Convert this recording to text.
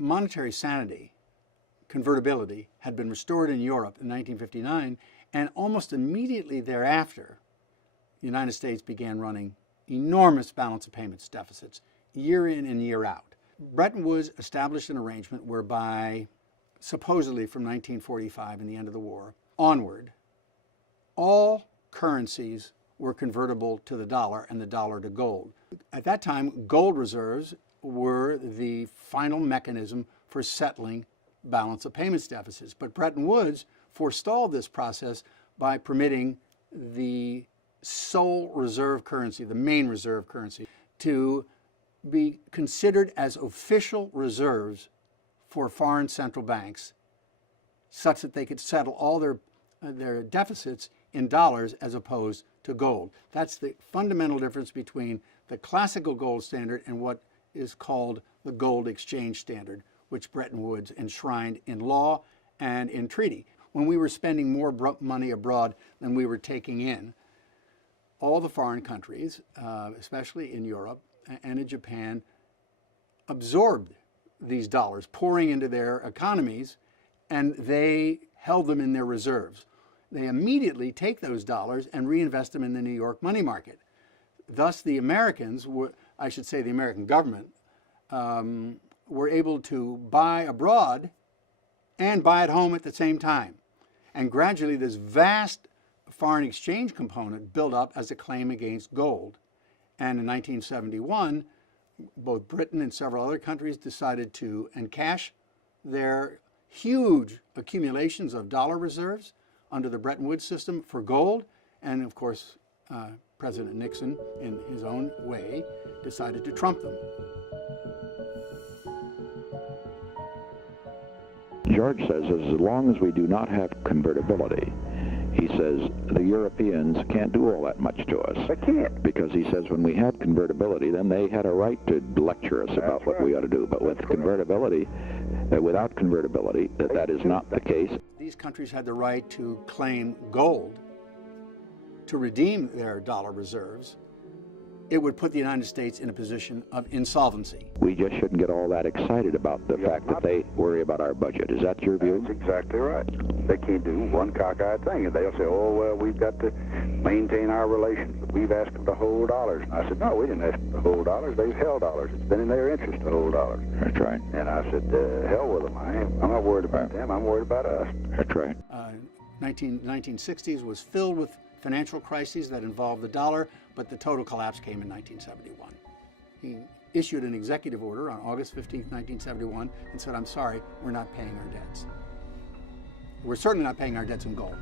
monetary sanity, convertibility, had been restored in Europe in 1959, and almost immediately thereafter, the United States began running enormous balance of payments deficits year in and year out. Bretton Woods established an arrangement whereby, supposedly from 1945 and the end of the war onward, all currencies were convertible to the dollar and the dollar to gold. At that time, gold reserves were the final mechanism for settling balance of payments deficits. But Bretton Woods forestalled this process by permitting the sole reserve currency, the main reserve currency, to be considered as official reserves for foreign central banks, such that they could settle all their deficits in dollars as opposed to gold. That's the fundamental difference between the classical gold standard and what is called the gold exchange standard, which Bretton Woods enshrined in law and in treaty. When we were spending more money abroad than we were taking in, all the foreign countries, especially in Europe and in Japan, absorbed these dollars, pouring into their economies, and they held them in their reserves. They immediately take those dollars and reinvest them in the New York money market. Thus, the Americans, I should say the American government, were able to buy abroad and buy at home at the same time. And gradually, this vast foreign exchange component built up as a claim against gold. And in 1971, both Britain and several other countries decided to encash their huge accumulations of dollar reserves under the Bretton Woods system for gold. And of course, President Nixon, in his own way, decided to trump them. George says as long as we do not have convertibility, he says the Europeans can't do all that much to us. They can't. Because he says when we had convertibility, then they had a right to lecture us about what we ought to do. But with convertibility, without convertibility, that is not the case. These countries had the right to claim gold to redeem their dollar reserves. It would put the United States in a position of insolvency. We just shouldn't get all that excited about the fact that they worry about our budget. Is that your view? That's exactly right. They can't do one cockeyed thing. And they'll say, oh, well, we've got to maintain our relations. We've asked them to hold dollars. And I said, no, we didn't ask them to hold dollars. They've held dollars. It's been in their interest to hold dollars. That's right. And I said, hell with them. I'm not worried about them. I'm worried about us. That's right. 1960s was filled with financial crises that involved the dollar, but the total collapse came in 1971. He issued an executive order on August 15, 1971, and said, I'm sorry, we're not paying our debts. We're certainly not paying our debts in gold.